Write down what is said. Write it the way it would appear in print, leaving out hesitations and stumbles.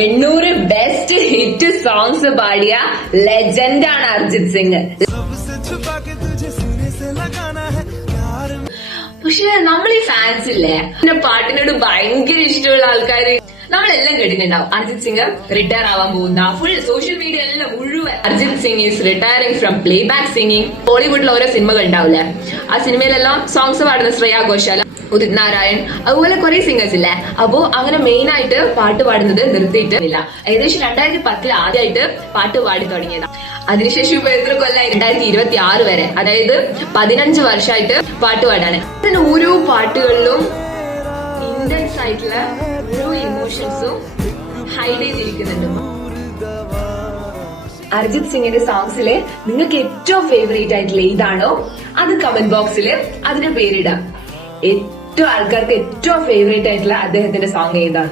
800 best hit songs പാടിയ ലെജൻഡാണ് അർജിത് സിംഗ്. പക്ഷെ നമ്മൾ ഈ ഫാൻസ് ഇല്ലേ, പിന്നെ പാട്ടിനോട് ഭയങ്കര ഇഷ്ടമുള്ള ആൾക്കാര് നമ്മളെല്ലാം കേട്ടിട്ടുണ്ടാവും. അർജിത് സിംഗ് റിട്ടയർ ആവാൻ പോകുന്ന ഫുൾ സോഷ്യൽ മീഡിയ എല്ലാം മുഴുവൻ Arijit Singh is retiring from play back singing. ബോളിവുഡിൽ ഓരോ സിനിമകൾ ഉണ്ടാവില്ലേ, ആ സിനിമയിലെല്ലാം സോങ്സ് പാടുന്ന ശ്രേയ ഘോഷാൽ, ഉദിത് നാരായൺ, അതുപോലെ കുറെ സിംഗേഴ്സ് ഇല്ലേ. അപ്പോ അങ്ങനെ മെയിൻ ആയിട്ട് പാട്ട് പാടുന്നത് നിർത്തിയിട്ടില്ല. ഏകദേശം 2010 ആദ്യമായിട്ട് പാട്ട് പാടി തുടങ്ങിയതാണ്. അതിനുശേഷം ഇപ്പൊ എത്ര കൊല്ലമായി? 2026 വരെ, അതായത് 15 വർഷമായിട്ട് പാട്ട് പാടാണ്. ഇതിന് ഓരോ പാട്ടുകളിലും ഇന്റൻസ് ആയിട്ടുള്ള ഓരോ ഇമോഷൻസും ഹൈഡ് ചെയ്തിരിക്കുന്നുണ്ട്. അർജിത് സിംഗിന്റെ സോങ്സില് നിങ്ങൾക്ക് ഏറ്റവും ഫേവറേറ്റ് ആയിട്ടുള്ള ഏതാണോ അത് കമന്റ് ബോക്സിൽ അതിന്റെ പേരിടാം. ഏറ്റവും ആൾക്കാർക്ക് ഏറ്റവും ഫേവറേറ്റ് ആയിട്ടുള്ള അദ്ദേഹത്തിന്റെ സോങ് ഏതാണ്?